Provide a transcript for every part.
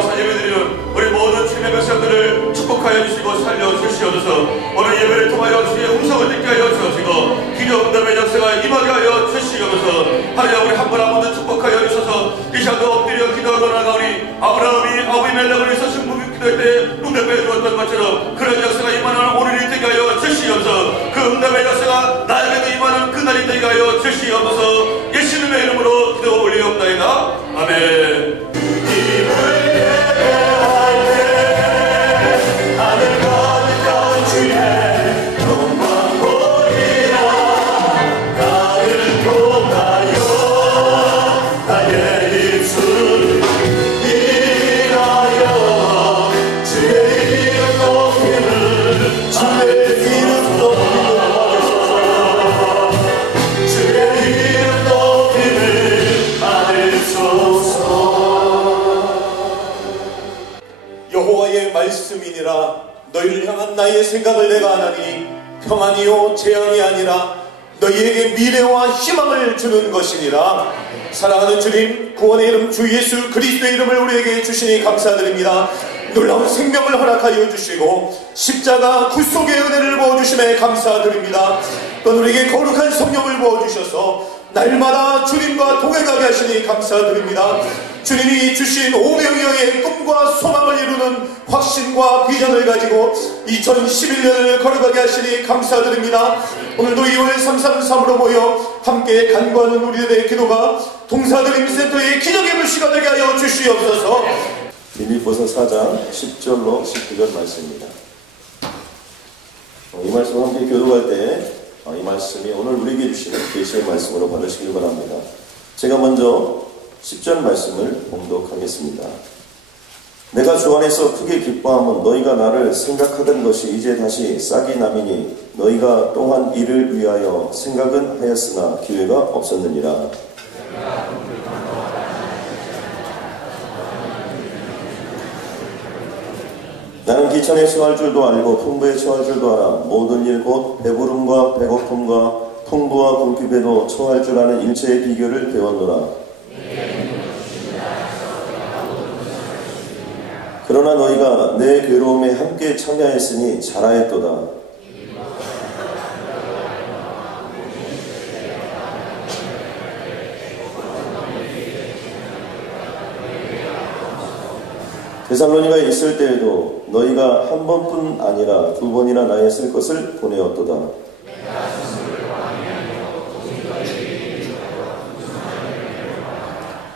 나와서 예배드리는 우리 모든 주님의 백성들을 축복하여 주시고 살려주시옵소서. 오늘 예배를 통하여 주의 음성을 듣게 하여 주시고 기도 응답의 역사가 임하게 하여 주시옵소서. 하나님 우리 한 분 한 분도 축복하여 주셔서 이 시간도 엎드려 기도하고 나가오니 아브라함이 아비멜렉을 위해서 승부기 기도할 때 응답해 주었던 것처럼 그런 역사가 임하는 오늘이 되게 하여 주시옵소서. 그 응답의 역사가 나에게도 임하는 그날이 되게 하여 주시옵소서. 예수님의 이름으로 기도 올리옵나이다. 아멘. 말씀이니라. 너희를 향한 나의 생각을 내가 아나니 평안이요 재앙이 아니라 너희에게 미래와 희망을 주는 것이니라. 사랑하는 주님, 구원의 이름 주 예수 그리스도의 이름을 우리에게 주시니 감사드립니다. 놀라운 생명을 허락하여 주시고 십자가 구속의 은혜를 부어주심에 감사드립니다. 또 우리에게 거룩한 성령을 부어주셔서 날마다 주님과 동행하게 하시니 감사드립니다. 주님이 주신 오명여의 꿈과 소망을 이루는 확신과 비전을 가지고 2011년을 걸어가게 하시니 감사드립니다. 오늘도 2월 333으로 모여 함께 간구하는 우리들의 기도가 동사드림 센터의 기적의 불씨가 되게 하여 주시옵소서. 빌립보서 4장 10절로 19절 말씀입니다. 이 말씀 함께 교도할 때 이 말씀이 오늘 우리에게 주시는 계시의 말씀으로 받으시길 바랍니다. 제가 먼저 10절 말씀을 봉독하겠습니다. 내가 주 안에서 크게 기뻐함은 너희가 나를 생각하던 것이 이제 다시 싹이 남이니 너희가 또한 이를 위하여 생각은 하였으나 기회가 없었느니라. 나는 기천에 처할 줄도 알고 풍부에 처할 줄도 알아. 모든 일 곧 배부름과 배고픔과 풍부와 궁핍에도 처할 줄 아는 일체의 비결을 배웠노라. 그러나 너희가 내 괴로움에 함께 참여했으니 잘하였도다. 데살로니가에 있을 때에도 너희가 한 번뿐 아니라 두 번이나 나의 쓸 것을 보내었도다.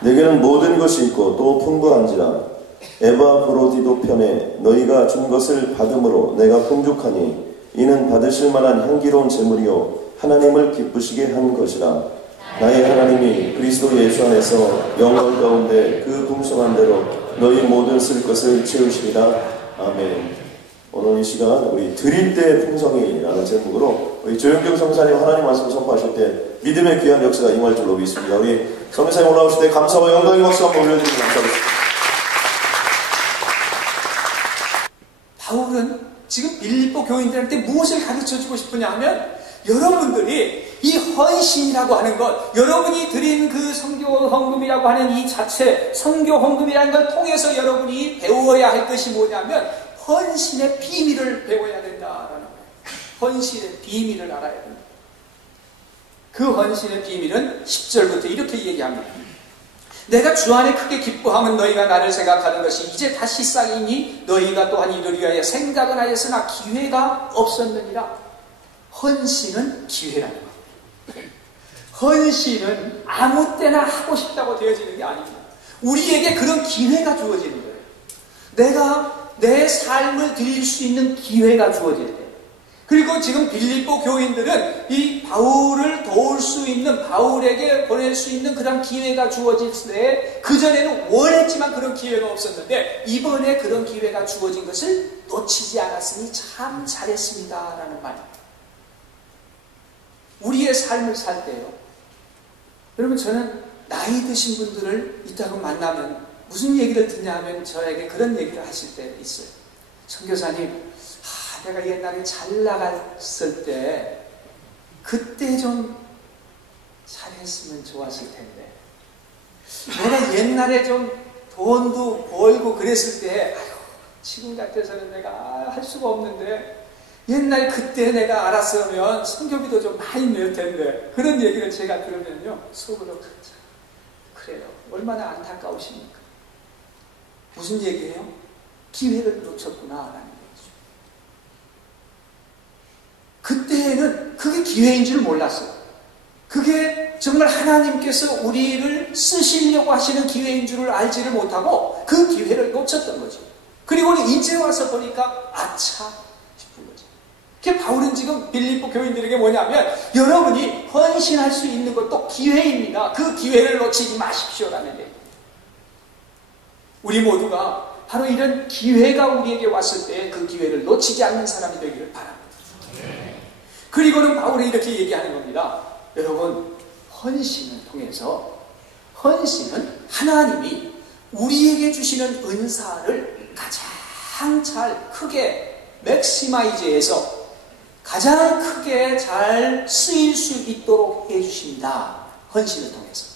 내게는 모든 것이 있고 또 풍부한지라. 에바브로디도 편에 너희가 준 것을 받음으로 내가 풍족하니 이는 받으실 만한 향기로운 제물이요 하나님을 기쁘시게 한 것이라. 나의 하나님이 그리스도 예수 안에서 영광 가운데 그 풍성한 대로 너희 모든 쓸 것을 채우시리라. 아멘. 오늘 이 시간 우리 드릴 때 풍성이라는 제목으로 우리 조영경 성사님 하나님 말씀 선포하실 때 믿음의 귀한 역사가 임할 줄로 믿습니다. 우리 성사님 올라오실 때 감사와 영광의 박수 한번 올려드리면 감사하겠습니다. 바울은 지금 빌립보 교인들한테 무엇을 가르쳐주고 싶으냐 하면 여러분들이 이 헌신이라고 하는 것, 여러분이 드린 그 선교 헌금이라고 하는 이 자체, 선교 헌금이라는 걸 통해서 여러분이 배워야 할 것이 뭐냐면 헌신의 비밀을 배워야 된다라는 거예요. 헌신의 비밀을 알아야 된다. 그 헌신의 비밀은 10절부터 이렇게 얘기합니다. 내가 주 안에 크게 기뻐하면 너희가 나를 생각하는 것이 이제 다시 싹이니 너희가 또한 이를 위하여 생각은 하였으나 기회가 없었느니라. 헌신은 기회라는 겁니다. 헌신은 아무 때나 하고 싶다고 되어지는 게 아닙니다. 우리에게 그런 기회가 주어지는 거예요. 내가 내 삶을 드릴 수 있는 기회가 주어질 때. 그리고 지금 빌립보 교인들은 이 바울을 도울 수 있는, 바울에게 보낼 수 있는 그런 기회가 주어질 때 그전에는 원했지만 그런 기회가 없었는데 이번에 그런 기회가 주어진 것을 놓치지 않았으니 참 잘했습니다 라는 말입니다. 우리의 삶을 살 때요, 여러분 저는 나이 드신 분들을 이따가 만나면 무슨 얘기를 듣냐 하면 저에게 그런 얘기를 하실 때 있어요. 선교사님, 내가 옛날에 잘 나갔을 때 그때 좀 잘했으면 좋았을 텐데 내가 옛날에 좀 돈도 벌고 그랬을 때, 아유, 지금 같아서는 내가 할 수가 없는데, 옛날 그때 내가 알았으면 성교비도 좀 많이 낼 텐데, 그런 얘기를 제가 들으면요, 속으로 그래요. 얼마나 안타까우십니까? 무슨 얘기예요? 기회를 놓쳤구나라는 얘기죠. 그때는 그게 기회인 줄 몰랐어요. 그게 정말 하나님께서 우리를 쓰시려고 하시는 기회인 줄을 알지를 못하고 그 기회를 놓쳤던 거죠. 그리고는 이제 와서 보니까 아차 싶은 거죠. 그게 바울은 지금 빌립보 교인들에게 뭐냐면, 여러분이 헌신할 수 있는 것도 기회입니다. 그 기회를 놓치지 마십시오라는 얘기입니다. 우리 모두가 바로 이런 기회가 우리에게 왔을 때 그 기회를 놓치지 않는 사람이 되기를 바랍니다. 그리고는 바울이 이렇게 얘기하는 겁니다. 여러분, 헌신을 통해서, 헌신은 하나님이 우리에게 주시는 은사를 가장 잘 크게 맥시마이즈해서 가장 크게 잘 쓰일 수 있도록 해주십니다. 헌신을 통해서.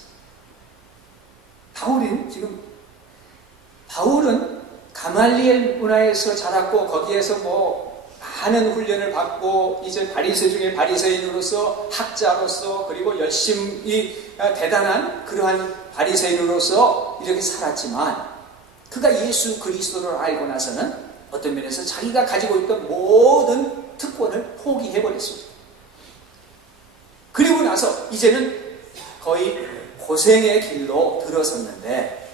바울은 가말리엘 문화에서 자랐고 거기에서 많은 훈련을 받고 이제 바리새 중에 바리새인으로서, 학자로서, 그리고 열심히 대단한 그러한 바리새인으로서 이렇게 살았지만, 그가 예수 그리스도를 알고 나서는 어떤 면에서 자기가 가지고 있던 모든 특권을 포기해버렸습니다. 그리고 나서 이제는 거의 고생의 길로 들어섰는데,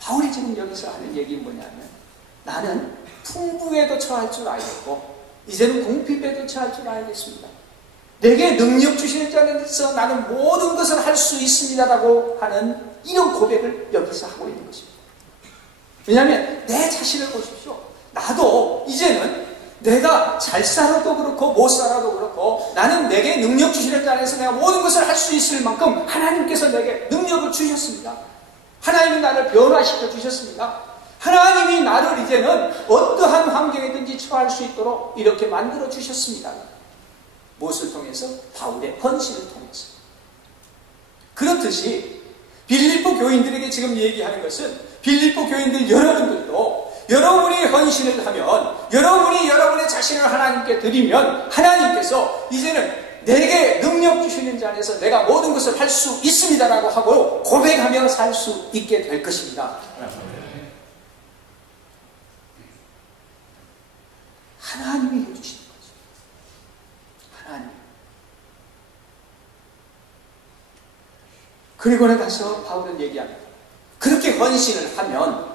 바울이 지금 여기서 하는 얘기는 뭐냐면, 나는 풍부에도 처할 줄 알겠고 이제는 궁핍에도 처할 줄 알겠습니다. 내게 능력 주시는 자에서 나는 모든 것을 할 수 있습니다라고 하는 이런 고백을 여기서 하고 있는 것입니다. 왜냐하면 내 자신을 보십시오. 나도 이제는 내가 잘 살아도 그렇고 못 살아도 그렇고, 나는 내게 능력 주시는 자 안에서 내가 모든 것을 할 수 있을 만큼 하나님께서 내게 능력을 주셨습니다. 하나님이 나를 변화시켜 주셨습니다. 하나님이 나를 이제는 어떠한 환경에든지 처할 수 있도록 이렇게 만들어 주셨습니다. 무엇을 통해서? 바울의 헌신을 통해서. 그렇듯이 빌립보 교인들에게 지금 얘기하는 것은, 빌립보 교인들 여러분들도 여러분이 헌신을 하면, 여러분이 여러분의 자신을 하나님께 드리면 하나님께서 이제는 내게 능력 주시는 자 안에서 내가 모든 것을 할 수 있습니다라고 하고 고백하며 살 수 있게 될 것입니다. 하나님이 해주시는 거죠. 하나님. 그리고 나서 바울은 얘기합니다. 그렇게 헌신을 하면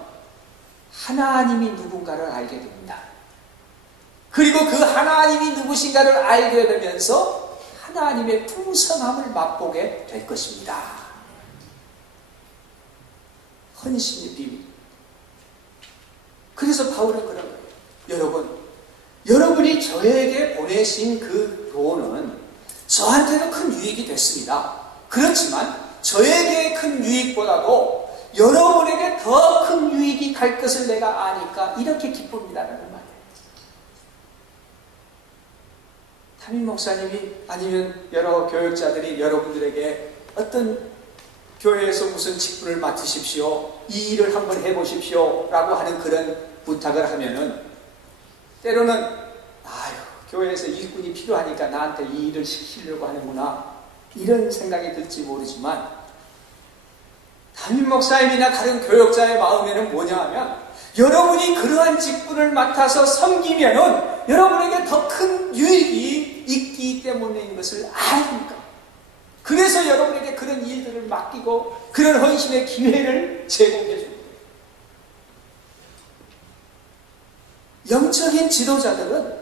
하나님이 누군가를 알게 됩니다. 그리고 그 하나님이 누구신가를 알게 되면서 하나님의 풍성함을 맛보게 될 것입니다. 헌신의 비밀. 그래서 바울은 그런 거예요. 여러분이 저에게 보내신 그 돈은 저한테는 큰 유익이 됐습니다. 그렇지만 저에게 큰 유익보다도 여러분에게 더 큰 유익이 갈 것을 내가 아니까 이렇게 기쁩니다라는 말이에요. 담임 목사님이 아니면 여러 교역자들이 여러분들에게 어떤 교회에서 무슨 직분을 맡으십시오, 이 일을 한번 해보십시오 라고 하는 그런 부탁을 하면은 때로는 교회에서 일꾼이 필요하니까 나한테 이 일을 시키려고 하는구나 이런 생각이 들지 모르지만, 담임 목사님이나 다른 교역자의 마음에는 뭐냐 하면, 여러분이 그러한 직분을 맡아서 섬기면은 여러분에게 더 큰 유익이 있기 때문인 것을 아니까, 그래서 여러분에게 그런 일들을 맡기고 그런 헌신의 기회를 제공해 줍니다. 영적인 지도자들은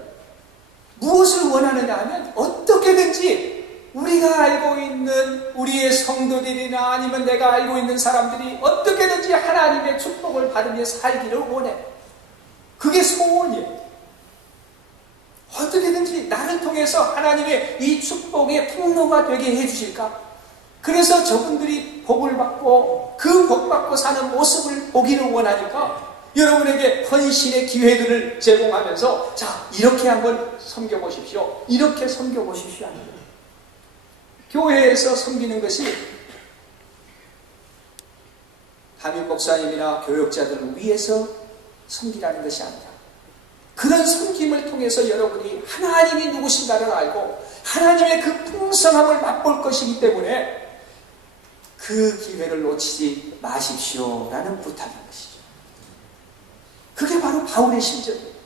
무엇을 원하느냐 하면, 어떻게든지 우리가 알고 있는 우리의 성도들이나 아니면 내가 알고 있는 사람들이 어떻게든지 하나님의 축복을 받으며 살기를 원해. 그게 소원이에요. 어떻게든지 나를 통해서 하나님의 이 축복의 통로가 되게 해주실까? 그래서 저분들이 복을 받고 그 복 받고 사는 모습을 보기를 원하니까 여러분에게 헌신의 기회들을 제공하면서, 자, 이렇게 한번 섬겨보십시오, 이렇게 섬겨보십시오 하는 거예요. 교회에서 섬기는 것이 담임 목사님이나 교역자들을 위해서 섬기라는 것이 아니라 그런 섬김을 통해서 여러분이 하나님이 누구신가를 알고 하나님의 그 풍성함을 맛볼 것이기 때문에 그 기회를 놓치지 마십시오라는 부탁인 것이죠. 그게 바로 바울의 심정이에요.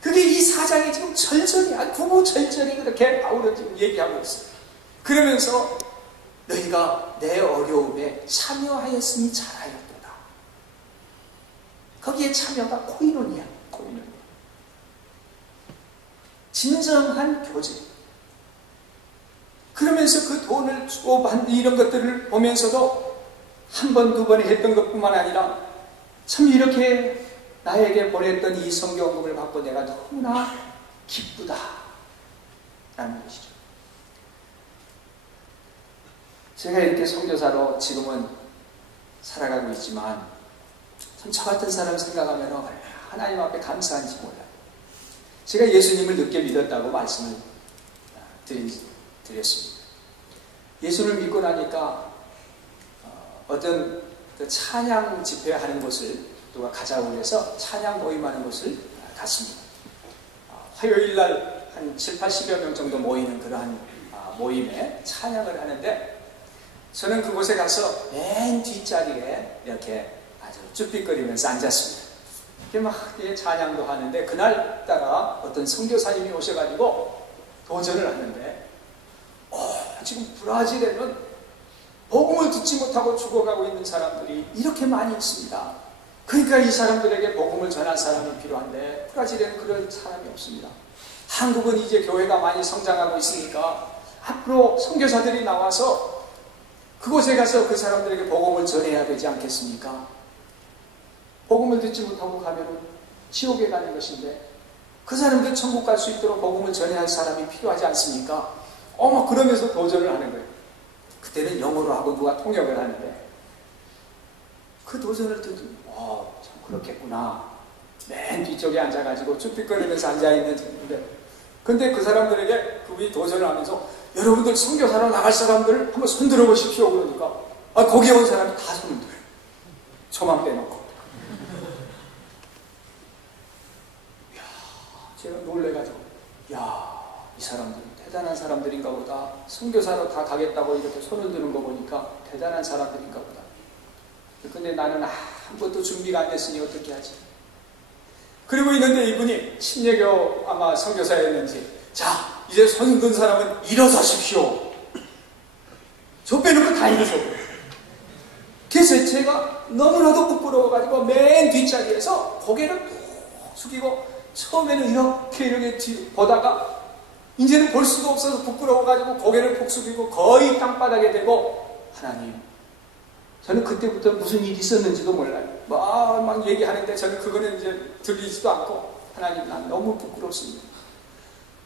그게 이 사장이 지금 절절히, 부부 절절히 그렇게 바울은 지금 얘기하고 있어요. 그러면서 너희가 내 어려움에 참여하였으니 잘하였도다. 거기에 참여가 코이노니아, 코이노니아. 진정한 교제. 그러면서 그 돈을 주고 받는 이런 것들을 보면서도 한 번, 두 번에 했던 것뿐만 아니라 참 이렇게 나에게 보냈던 이 성경금을 받고 내가 너무나 기쁘다 라는 것이죠. 제가 이렇게 선교사로 지금은 살아가고 있지만 참 저 같은 사람 생각하면 하나님 앞에 감사한지 몰라요. 제가 예수님을 늦게 믿었다고 말씀을 드렸습니다. 예수를 믿고 나니까 어떤 그 찬양 집회하는 곳을 누가 가자고 해서 찬양 모임하는 곳을 갔습니다. 화요일날 한 7, 80여 명 정도 모이는 그러한 모임에 찬양을 하는데 저는 그곳에 가서 맨 뒷자리에 이렇게 아주 쭈삣거리면서 앉았습니다. 막 찬양도 하는데 그날따라 어떤 선교사님이 오셔가지고 도전을 하는데 지금 브라질에는 복음을 듣지 못하고 죽어가고 있는 사람들이 이렇게 많이 있습니다. 그러니까 이 사람들에게 복음을 전할 사람이 필요한데 브라질에는 그런 사람이 없습니다. 한국은 이제 교회가 많이 성장하고 있으니까 앞으로 선교사들이 나와서 그곳에 가서 그 사람들에게 복음을 전해야 되지 않겠습니까? 복음을 듣지 못하고 가면 지옥에 가는 것인데 그 사람들 천국 갈 수 있도록 복음을 전해야 할 사람이 필요하지 않습니까? 그러면서 도전을 하는 거예요. 그때는 영어로 하고 누가 통역을 하는데 그 도전을 듣고 참 그렇겠구나. 맨 뒤쪽에 앉아가지고 쭈삣거리면서 앉아있는데 근데 그 사람들에게 그분이 도전을 하면서 여러분들 선교사로 나갈 사람들 한번 손 들어보십시오. 그러니까 거기에 온 사람이 다 손을 들어요. 저만 빼놓고. 이야, 제가 놀래가지고 이 사람들 대단한 사람들인가 보다. 선교사로 다 가겠다고 이렇게 손을 드는 거 보니까 대단한 사람들인가 보다. 근데 나는 아무것도 준비가 안 됐으니 어떻게 하지? 그리고 있는데 이분이 신예교 아마 선교사였는지 자 이제 손 든 사람은 일어서십시오. 저 빼놓고 다 일어서. 그래서 제가 너무나도 부끄러워가지고 맨 뒷자리에서 고개를 푹 숙이고 처음에는 이렇게 보다가 이제는 볼 수가 없어서 부끄러워가지고 고개를 푹 숙이고 거의 땅바닥에 대고 하나님 저는 그때부터 무슨 일이 있었는지도 몰라요. 막 얘기하는데 저는 그거는 이제 들리지도 않고 하나님 난 너무 부끄럽습니다.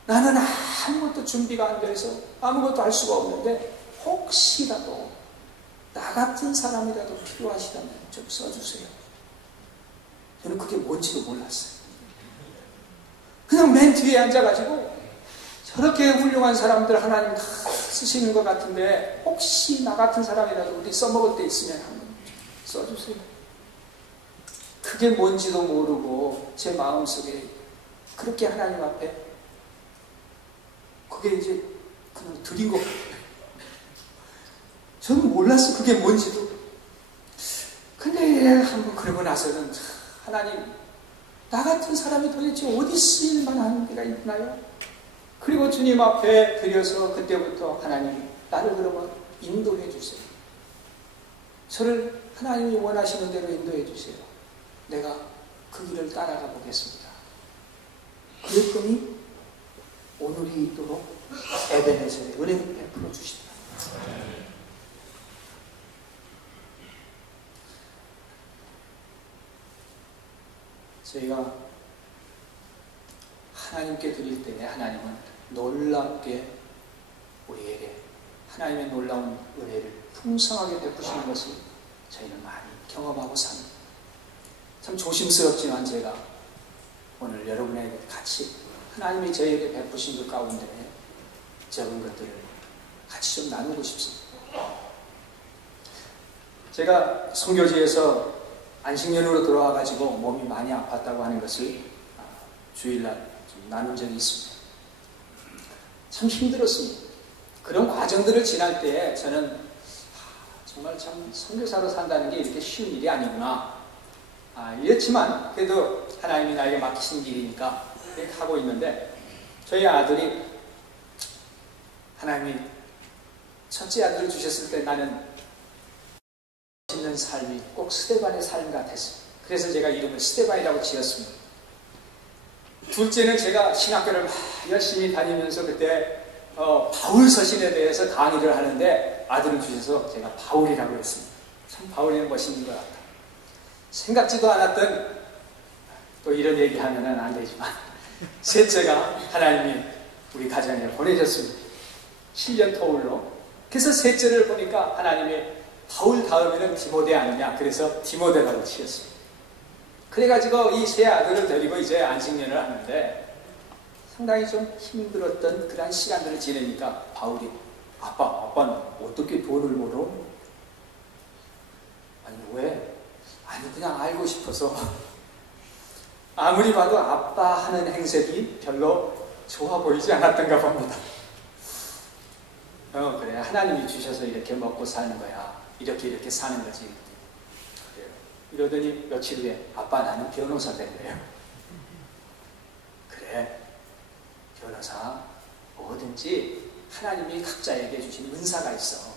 나는 아무것도 준비가 안 돼서 아무것도 할 수가 없는데 혹시라도 나 같은 사람이라도 필요하시다면 좀 써주세요. 저는 그게 뭔지도 몰랐어요. 그냥 맨 뒤에 앉아가지고 저렇게 훌륭한 사람들 하나님 다 쓰시는 것 같은데 혹시 나 같은 사람이라도 우리 써먹을 때 있으면 한번 써주세요. 그게 뭔지도 모르고 제 마음속에 그렇게 하나님 앞에 그게 이제 그냥 드린 것 같아요. 저는 몰랐어 그게 뭔지도. 근데 한번 그러고 나서는 하나님 나 같은 사람이 도대체 어디 쓰일 만한 데가 있나요? 그리고 주님 앞에 드려서 그때부터 하나님 나를 그러면 인도해 주세요. 저를 하나님이 원하시는 대로 인도해 주세요. 내가 그 길을 따라가 보겠습니다. 그랬더니 오늘이 있도록 에베네셀의 은혜를 베풀어 주시더라. 저희가 하나님께 드릴 때 하나님은 놀랍게 우리에게 하나님의 놀라운 은혜를 풍성하게 베푸시는 것을 저희는 많이 경험하고 삽니다. 참 조심스럽지만 제가 오늘 여러분에게 같이 하나님이 저희에게 베푸신 것 가운데 적은 것들을 같이 좀 나누고 싶습니다. 제가 선교지에서 안식년으로 돌아와가지고 몸이 많이 아팠다고 하는 것을 주일날 좀 나눈 적이 있습니다. 참 힘들었습니다. 그런 과정들을 지날 때에 저는 정말 참 선교사로 산다는 게 이렇게 쉬운 일이 아니구나. 이랬지만 그래도 하나님이 나에게 맡기신 일이니까 이렇게 하고 있는데, 저희 아들이 하나님이 첫째 아들을 주셨을 때 나는 있는 삶이 꼭 스데반의 삶 같았어요. 그래서 제가 이름을 스데반이라고 지었습니다. 둘째는 제가 신학교를 막 열심히 다니면서 그때 바울 서신에 대해서 강의를 하는데 아들을 주셔서 제가 바울이라고 했습니다. 참 바울이는 멋있는 것 같다. 생각지도 않았던, 또 이런 얘기하면 안 되지만, 셋째가 하나님이 우리 가정에 보내셨습니다. 7년 터울로. 그래서 셋째를 보니까 하나님이 바울 다음에는 디모데 아니냐, 그래서 디모데라고 지었습니다. 그래가지고 이 세 아들을 데리고 이제 안식년을 하는데 상당히 좀 힘들었던 그런 시간들을 지내니까 바울이 아빠는 어떻게 돈을 벌어? 아니 왜? 아니 그냥 알고 싶어서. 아무리 봐도 아빠 하는 행색이 별로 좋아 보이지 않았던가 봅니다. 그래, 하나님이 주셔서 이렇게 먹고 사는 거야. 이렇게 사는 거지. 그래요. 이러더니 며칠 후에 아빠 나는 변호사 될래요. 그래, 변호사 뭐든지 하나님이 각자에게 주신 은사가 있어.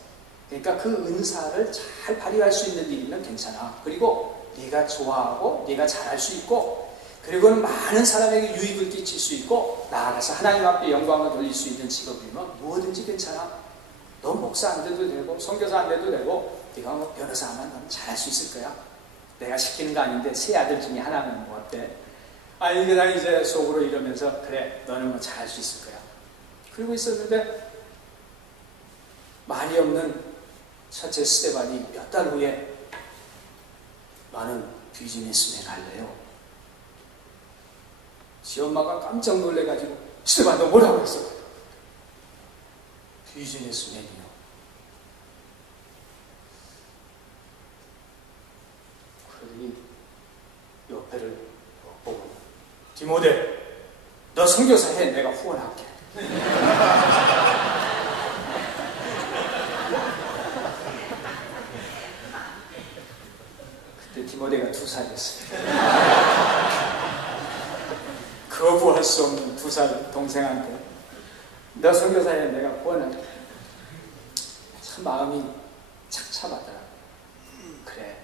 그러니까 그 은사를 잘 발휘할 수 있는 일이면 괜찮아. 그리고 네가 좋아하고 네가 잘할 수 있고, 그리고는 많은 사람에게 유익을 끼칠 수 있고 나아가서 하나님 앞에 영광을 돌릴 수 있는 직업이면 뭐든지 괜찮아. 너 목사 안 돼도 되고 선교사 안 돼도 되고 네가 뭐 변호사 하면 넌 잘할 수 있을 거야. 내가 시키는 거 아닌데 세 아들 중에 하나는 뭐 어때? 아니 그냥 이제 속으로 이러면서 그래 너는 뭐 잘할 수 있을 거야. 그러고 있었는데 말이 없는 첫째 스데반이 몇 달 후에 나는 비즈니스맨 할래요. 지 엄마가 깜짝 놀래가지고 스데반 너 뭐라고 했어? 비즈니스맨이요. 그러더니 옆에를 보고 디모데 너 선교사 해. 내가 후원할게. 그때 디모데가 2살이었습니다. 거부할 수 없는 2살 동생한테 너 선교사 해. 내가 후원할게. 참 마음이 착잡하더라. 그래,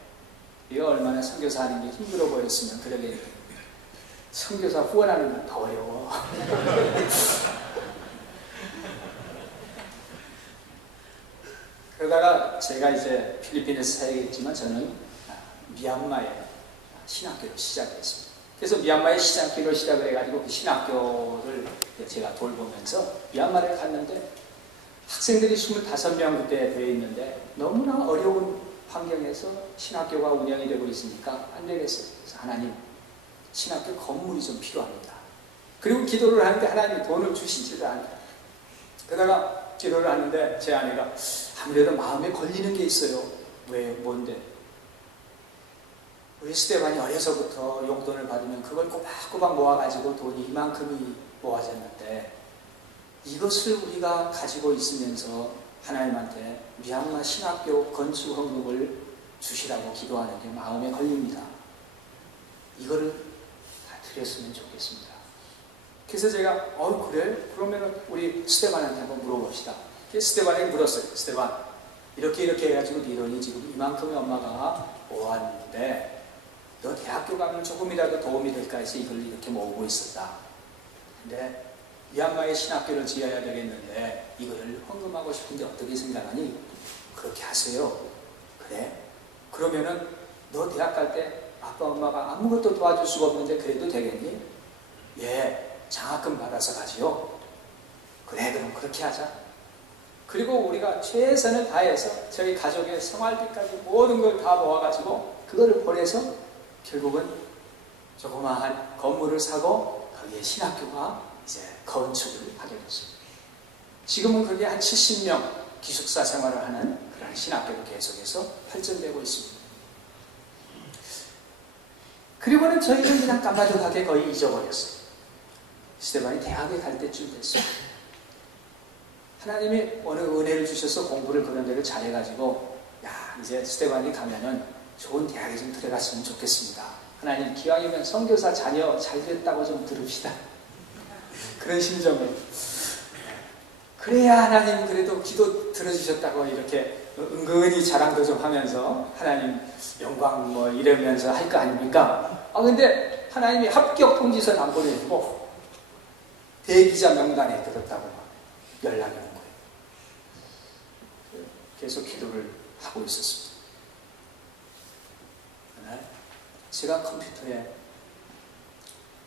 네가 얼마나 선교사 하는 게 힘들어 보였으면 그러게 선교사 후원하는 건 더 어려워. 그러다가 제가 이제 필리핀에서 살겠지만 저는 미얀마에 신학교를 시작했습니다. 그래서 미얀마에 신학교를 시작을 해가지고 그 신학교를 제가 돌보면서 미얀마를 갔는데 학생들이 25명 그때 되어 있는데 너무나 어려운 환경에서 신학교가 운영이 되고 있으니까 안 되겠어요. 그래서 하나님, 신학교 건물이 좀 필요합니다. 그리고 기도를 하는데 하나님이 돈을 주시지도 않아요. 그러다가 기도를 하는데 제 아내가 아무래도 마음에 걸리는 게 있어요. 왜? 뭔데? 우리 스데반이 어려서부터 용돈을 받으면 그걸 꼬박꼬박 모아가지고 돈이 이만큼이 모아졌는데 이것을 우리가 가지고 있으면서 하나님한테 미얀마 신학교 건축 헌금을 주시라고 기도하는 게 마음에 걸립니다. 이거를 다 드렸으면 좋겠습니다. 그래서 제가 그래? 그러면 우리 스데반한테 한번 물어봅시다. 그래서 스데반에게 물었어요. 스데반, 이렇게 해가지고 네 돈이 지금 이만큼의 엄마가 모았는데 너 대학교 가면 조금이라도 도움이 될까 해서 이걸 이렇게 모으고 있었다. 근데 미얀마에 신학교를 지어야 되겠는데 이거를 헌금하고 싶은데 어떻게 생각하니? 그렇게 하세요. 그래? 그러면은 너 대학 갈 때 아빠 엄마가 아무것도 도와줄 수가 없는데 그래도 되겠니? 예, 장학금 받아서 가지요. 그래, 그럼 그렇게 하자. 그리고 우리가 최선을 다해서 저희 가족의 생활비까지 모든 걸 다 모아가지고 그거를 보내서 결국은 조그마한 건물을 사고 거기에 신학교가 이제 건축을 하게 됐습니다. 지금은 그게 한 70명 기숙사 생활을 하는 그런 신학교로 계속해서 발전되고 있습니다. 그리고는 저희는 그냥 까마득하게 거의 잊어버렸어요. 스데반이 대학에 갈 때쯤 됐어요. 하나님이 어느 은혜를 주셔서 공부를 그런 데를 잘해가지고 야 이제 스데반이 가면은 좋은 대학에 좀 들어갔으면 좋겠습니다. 하나님 기왕이면 선교사 자녀 잘 됐다고 좀 들읍시다. 그런 심정에 그래야 하나님 그래도 기도 들어주셨다고 이렇게 은근히 자랑도 좀 하면서 하나님 영광 뭐 이러면서 할 거 아닙니까? 근데 하나님이 합격 통지서는 안 보내주고 대기자 명단에 들었다고 막 연락이 온 거예요. 계속 기도를 하고 있었습니다. 그날 제가 컴퓨터에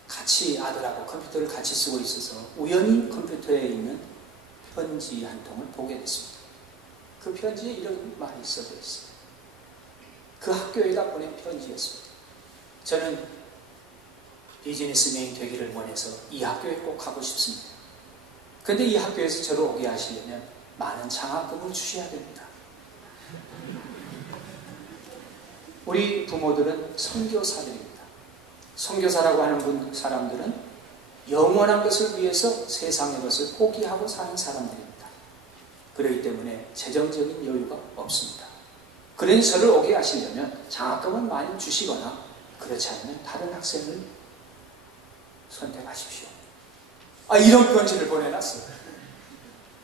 같이 아들하고 컴퓨터를 같이 쓰고 있어서 우연히 컴퓨터에 있는 편지 한 통을 보게 됐습니다. 그 편지에 이런 말이 써져 있어요. 그 학교에다 보낸 편지였습니다. 저는 비즈니스맨이 되기를 원해서 이 학교에 꼭 가고 싶습니다. 그런데 이 학교에서 저를 오게 하시려면 많은 장학금을 주셔야 됩니다. 우리 부모들은 선교사들입니다. 선교사라고 하는 사람들은 영원한 것을 위해서 세상의 것을 포기하고 사는 사람들입니다. 그렇기 때문에 재정적인 여유가 없습니다. 그러니 저를 오게 하시려면 장학금은 많이 주시거나 그렇지 않으면 다른 학생을 선택하십시오. 이런 편지를 보내놨어요.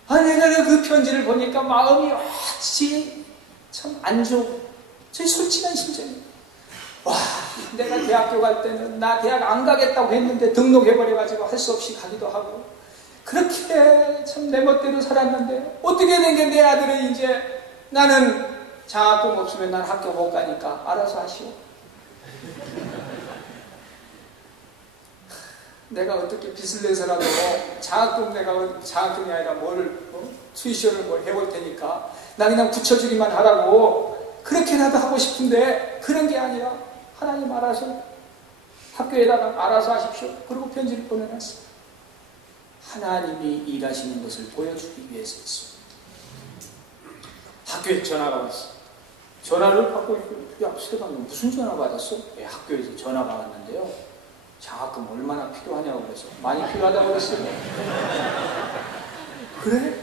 내가 그 편지를 보니까 마음이 어찌 참 안 좋고 저희 솔직한 심정이에요. 내가 대학교 갈 때는 나 대학 안 가겠다고 했는데 등록해버려가지고 할 수 없이 가기도 하고 그렇게 참 내 멋대로 살았는데 어떻게 된 게 내 아들은 이제 나는 장학금 없으면 난 학교 못 가니까 알아서 하시오. 내가 어떻게 빚을 내서라도 장학금이 아니라 투이션을 뭘 해볼 테니까 나 그냥 붙여주기만 하라고 그렇게라도 하고 싶은데 그런 게 아니라 하나님 알아서 학교에다가 알아서 하십시오. 그리고 편지를 보내놨어요. 하나님이 일하시는 것을 보여주기 위해서였어요. 학교에 전화가 왔어. 전화를 받고 있고, 야, 세상에 무슨 전화 받았어? 학교에서 전화가 왔는데요. 장학금 얼마나 필요하냐고 그래서 많이 필요하다고 그랬어요. 그래?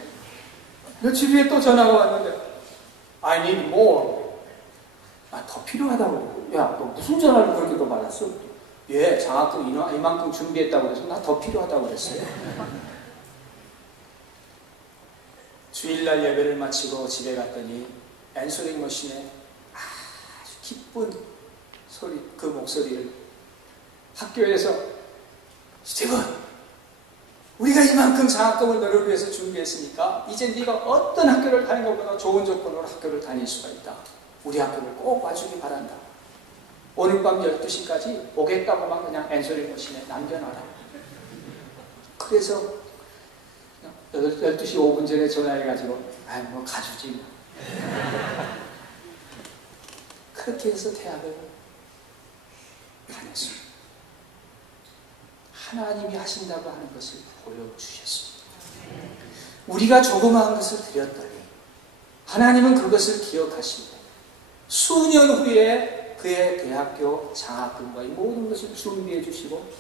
며칠 뒤에 또 전화가 왔는데 I need more. 더 필요하다고. 야, 너 무슨 전화를 그렇게 또 받았어? 장학금 이만큼 준비했다고 그래서 나 더 필요하다고 그랬어요. 주일날 예배를 마치고 집에 갔더니 앤서링 머신에 아주 기쁜 소리, 그 목소리를 학교에서 스티븐, 우리가 이만큼 장학금을 너를 위해서 준비했으니까 이제 네가 어떤 학교를 다니는 것보다 좋은 조건으로 학교를 다닐 수가 있다. 우리 학교를 꼭 와주기 바란다. 오늘 밤 12시까지 오겠다고만 그냥 앤서링 머신에 남겨놔라. 그래서 12시 5분 전에 전화해가지고 가주지 뭐. 그렇게 해서 대학을 다녔습니다. 하나님이 하신다고 하는 것을 보여주셨습니다. 우리가 조그마한 것을 드렸더니 하나님은 그것을 기억하시고 수년 후에 그의 대학교 장학금과 이 모든 것을 준비해 주시고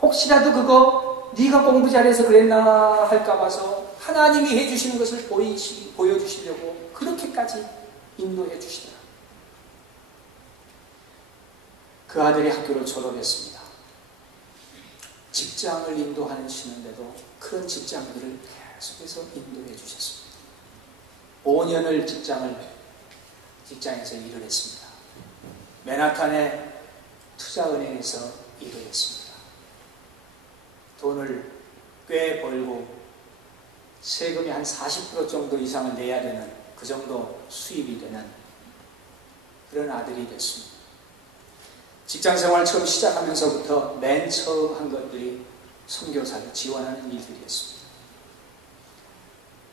혹시라도 그거 네가 공부 잘해서 그랬나 할까 봐서 하나님이 해주시는 것을 보여주시려고 그렇게까지 인도해 주시더라. 그 아들이 학교를 졸업했습니다. 직장을 인도하시는데도 그런 직장들을 계속해서 인도해 주셨습니다. 5년을 직장에서 일을 했습니다. 맨하탄의 투자은행에서 일을 했습니다. 돈을 꽤 벌고 세금이 한 40% 정도 이상을 내야 되는 그 정도 수입이 되는 그런 아들이 됐습니다. 직장생활 처음 시작하면서부터 맨 처음 한 것들이 선교사를 지원하는 일들이었습니다.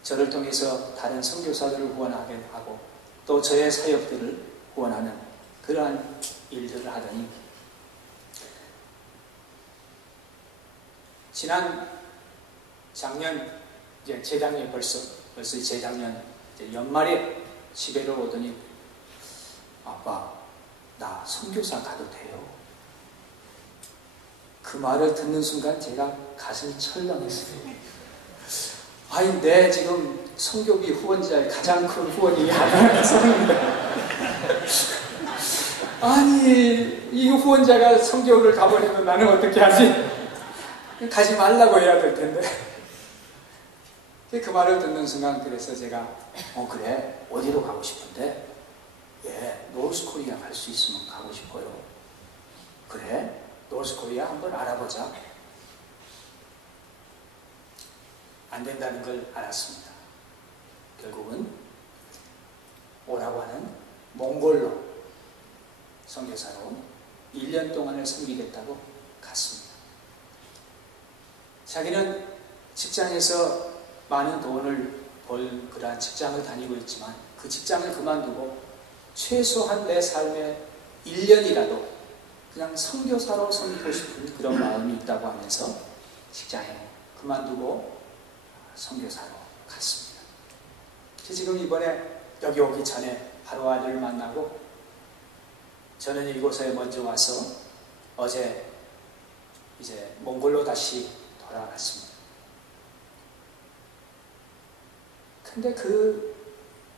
저를 통해서 다른 선교사들을 후원하게 하고 또 저의 사역들을 후원하는 그러한 일들을 하더니 작년 이제 재작년 벌써 재작년 이제 연말에 집에를 오더니 아빠, 나 선교사 가도 돼요? 그 말을 듣는 순간 제가 가슴이 철렁했어요. 아니, 내 지금 선교비 후원자의 가장 큰 후원이 하나님 선교입니다. 아니, 이 후원자가 선교를 가버리면 나는 어떻게 하지? 가지 말라고 해야 될 텐데. 그 말을 듣는 순간 그래서 제가 그래, 어디로 가고 싶은데? 예, 노스코리아 갈 수 있으면 가고 싶어요. 그래? 노스코리아 한번 알아보자. 안 된다는 걸 알았습니다. 결국은 오라고 하는 몽골로 선교사로 1년 동안을 섬기겠다고 갔습니다. 자기는 직장에서 많은 돈을 벌 그러한 직장을 다니고 있지만 그 직장을 그만두고 최소한 내 삶의 1년이라도 그냥 선교사로 섬기고 싶은 그런 마음이 있다고 하면서 직장에 그만두고 선교사로 갔습니다. 지금 이번에 여기 오기 전에 바로 아들을 만나고 저는 이곳에 먼저 와서 어제 이제 몽골로 다시 돌아갔습니다. 근데 그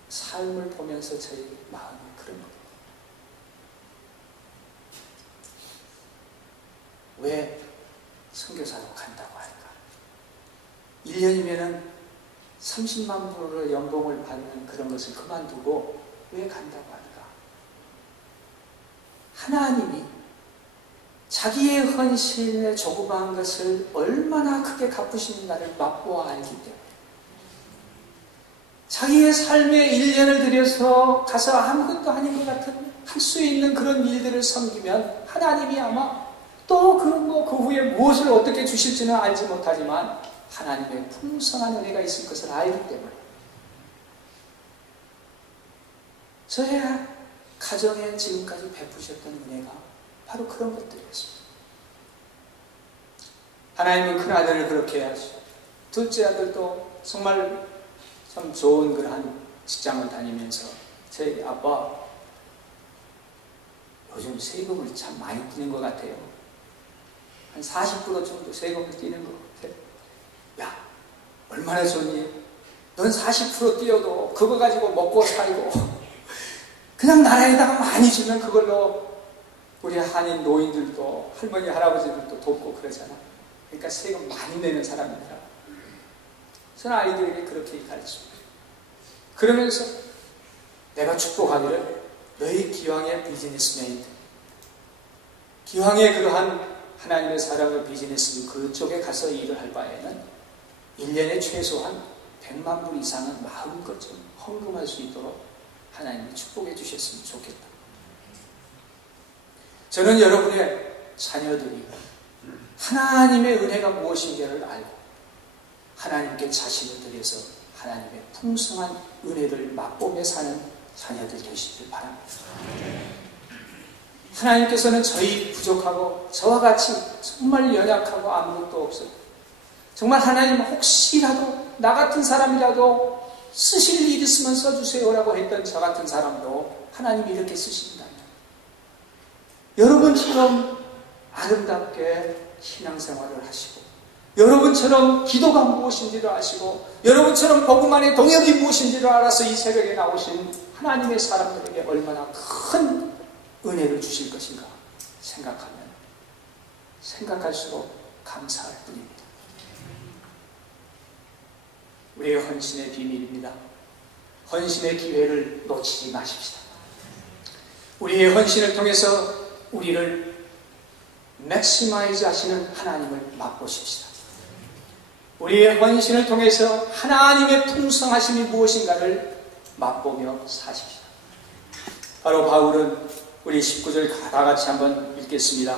삶을 보면서 저희 마음이 그런 거예요. 왜 선교사로 간다고 할까? 1년이면은 30만 불을 연봉을 받는 그런 것을 그만두고 왜 간다고 할까? 하나님이 자기의 헌신의 조그마한 것을 얼마나 크게 갚으시는가를 맛보아 알기 때문에 자기의 삶의 1년을 들여서 가서 아무것도 아닌 것 같은 할 수 있는 그런 일들을 섬기면 하나님이 아마 또 그 후에 무엇을 어떻게 주실지는 알지 못하지만 하나님의 풍성한 은혜가 있을 것을 알기 때문에 저의 가정에 지금까지 베푸셨던 은혜가 바로 그런 것들이었습니다. 하나님은 큰 아들을 그렇게 하시고 둘째 아들도 정말 참 좋은 그러한 직장을 다니면서 제 아빠 요즘 세금을 참 많이 떼는 것 같아요. 한 40% 정도 세금을 떼는 것 같아요. 야, 얼마나 좋니? 넌 40% 떼어도 그거 가지고 먹고 살고 그냥 나라에다가 많이 주면 그걸로 우리 한인 노인들도 할머니 할아버지들도 돕고 그러잖아. 그러니까 세금 많이 내는 사람이더라. 저는 아이들에게 그렇게 가르칩니다. 그러면서 내가 축복하기를 너희 기왕의 비즈니스맨, 기왕의 그러한 하나님의 사랑의 비즈니스 그쪽에 가서 일을 할 바에는 1년에 최소한 100만 불 이상은 마음껏 좀 헌금할 수 있도록 하나님이 축복해 주셨으면 좋겠다. 저는 여러분의 자녀들이 하나님의 은혜가 무엇인지를 알고 하나님께 자신을 드려서 하나님의 풍성한 은혜를 맛보며 사는 자녀들 되시길 바랍니다. 하나님께서는 저희 부족하고 저와 같이 정말 연약하고 아무것도 없어요. 정말 하나님 혹시라도 나 같은 사람이라도 쓰실 일 있으면 써주세요라고 했던 저 같은 사람도 하나님이 이렇게 쓰신다. 여러분처럼 아름답게 신앙생활을 하시고 여러분처럼 기도가 무엇인지를 아시고 여러분처럼 복음 안에 동역이 무엇인지를 알아서 이 새벽에 나오신 하나님의 사람들에게 얼마나 큰 은혜를 주실 것인가 생각하면 생각할수록 감사할 뿐입니다. 우리의 헌신의 비밀입니다. 헌신의 기회를 놓치지 마십시다. 우리의 헌신을 통해서 우리를 맥시마이즈 하시는 하나님을 맛보십시다. 우리의 헌신을 통해서 하나님의 풍성하심이 무엇인가를 맛보며 사십시다. 바로 바울은 우리 19절 다 같이 한번 읽겠습니다.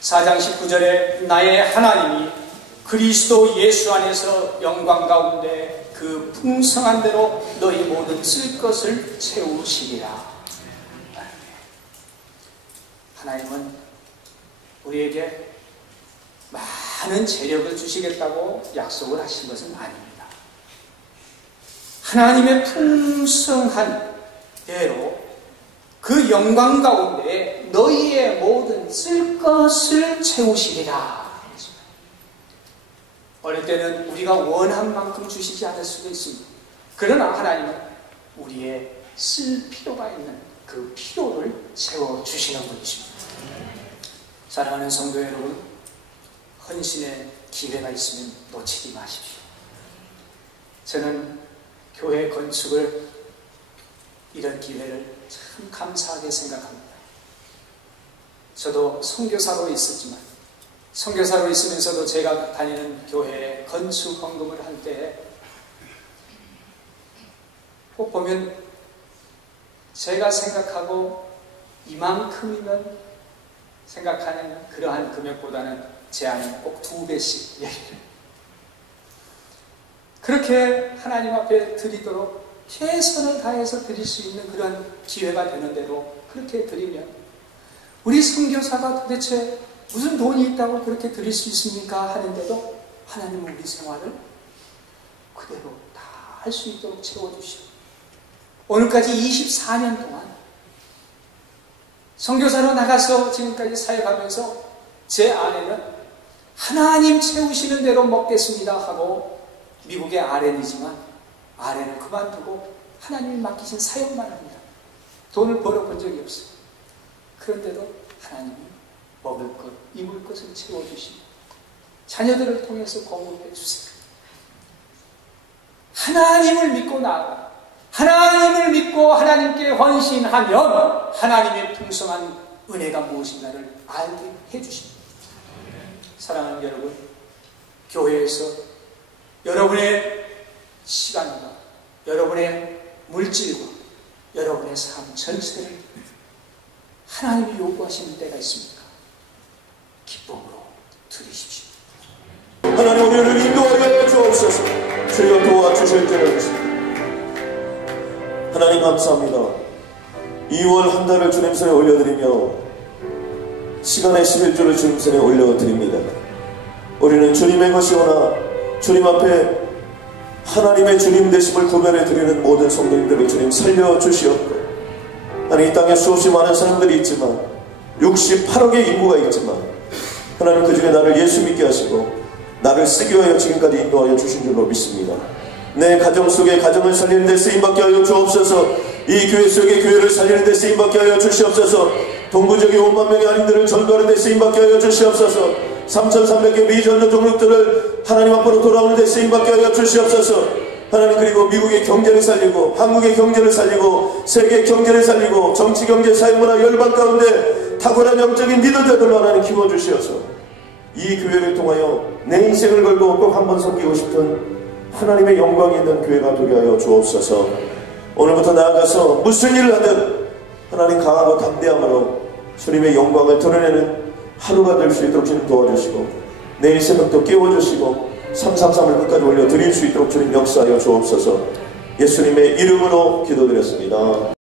4장 19절에 나의 하나님이 그리스도 예수 안에서 영광 가운데 그 풍성한 대로 너희 모든 쓸 것을 채우시리라. 하나님은 우리에게 많은 재력을 주시겠다고 약속을 하신 것은 아닙니다. 하나님의 풍성한 대로 그 영광 가운데 너희의 모든 쓸 것을 채우시리라. 어릴 때는 우리가 원한 만큼 주시지 않을 수도 있습니다. 그러나 하나님은 우리의 쓸 필요가 있는 그 필요를 채워주시는 분이십니다. 사랑하는 성도 여러분, 헌신의 기회가 있으면 놓치지 마십시오. 저는 교회 건축을 이런 기회를 참 감사하게 생각합니다. 저도 선교사로 있었지만 선교사로 있으면서도 제가 다니는 교회에 건축 헌금을 할 때 꼭 보면 제가 생각하고 이만큼이면 생각하는 그러한 금액보다는 제 안에 꼭 2배씩 얘기를 그렇게 하나님 앞에 드리도록 최선을 다해서 드릴 수 있는 그런 기회가 되는 대로 그렇게 드리면 우리 선교사가 도대체 무슨 돈이 있다고 그렇게 드릴 수 있습니까? 하는데도 하나님은 우리 생활을 그대로 다 할 수 있도록 채워주시오. 오늘까지 24년 동안 선교사로 나가서 지금까지 사역하면서 제 아내는 하나님 채우시는 대로 먹겠습니다 하고 미국의 RN이지만 RN을 그만두고 하나님이 맡기신 사역만 합니다. 돈을 벌어본 적이 없어요. 그런데도 하나님이 먹을 것, 입을 것을 채워주시고 자녀들을 통해서 공급해 주세요. 하나님을 믿고 나아가 하나님을 믿고 하나님께 헌신하면 하나님의 풍성한 은혜가 무엇인가를 알게 해주십니다. 사랑하는 여러분, 교회에서 여러분의 시간과 여러분의 물질과 여러분의 삶 전체를 하나님이 요구하시는 때가 있습니까? 기쁨으로 드리십시오. 하나님 우리를 인도하여 주옵소서. 주여 도와주실 줄을 믿습니다. 하나님 감사합니다. 2월 한 달을 주님 손에 올려드리며 시간의 11조를 주님 손에 올려드립니다. 우리는 주님의 것이오나 주님 앞에 하나님의 주님 되심을 구별해 드리는 모든 성도님들을 주님 살려주시옵고, 하나님 이 땅에 수없이 많은 사람들이 있지만 68억의 인구가 있지만 하나님 그 중에 나를 예수 믿게 하시고 나를 쓰기 위하여 지금까지 인도하여 주신 줄로 믿습니다. 내 가정 속에 가정을 살리는 데 쓰임받게 하여 주옵소서. 이 교회 속에 교회를 살리는 데 쓰임받게 하여 주시옵소서. 동부적인 5만 명의 아님들을 전도하는 데 쓰임받게 하여 주시옵소서. 3,300개 미전도 종족들을 하나님 앞으로 돌아오는 데 쓰임받게 하여 주시옵소서. 하나님, 그리고 미국의 경제를 살리고 한국의 경제를 살리고 세계 경제를 살리고 정치, 경제, 사회문화, 열방 가운데 탁월한 영적인 리더들로 하나님 키워주시옵소서. 이 교회를 통하여 내 인생을 걸고 꼭 한번 섬기고 싶은 하나님의 영광이 있는 교회가 되게 하여 주옵소서. 오늘부터 나아가서 무슨 일을 하든 하나님 강하고 담대함으로 주님의 영광을 드러내는 하루가 될 수 있도록 주님 도와주시고, 내일 새벽도 깨워주시고 333을 끝까지 올려 드릴 수 있도록 주님 역사하여 주옵소서. 예수님의 이름으로 기도드렸습니다.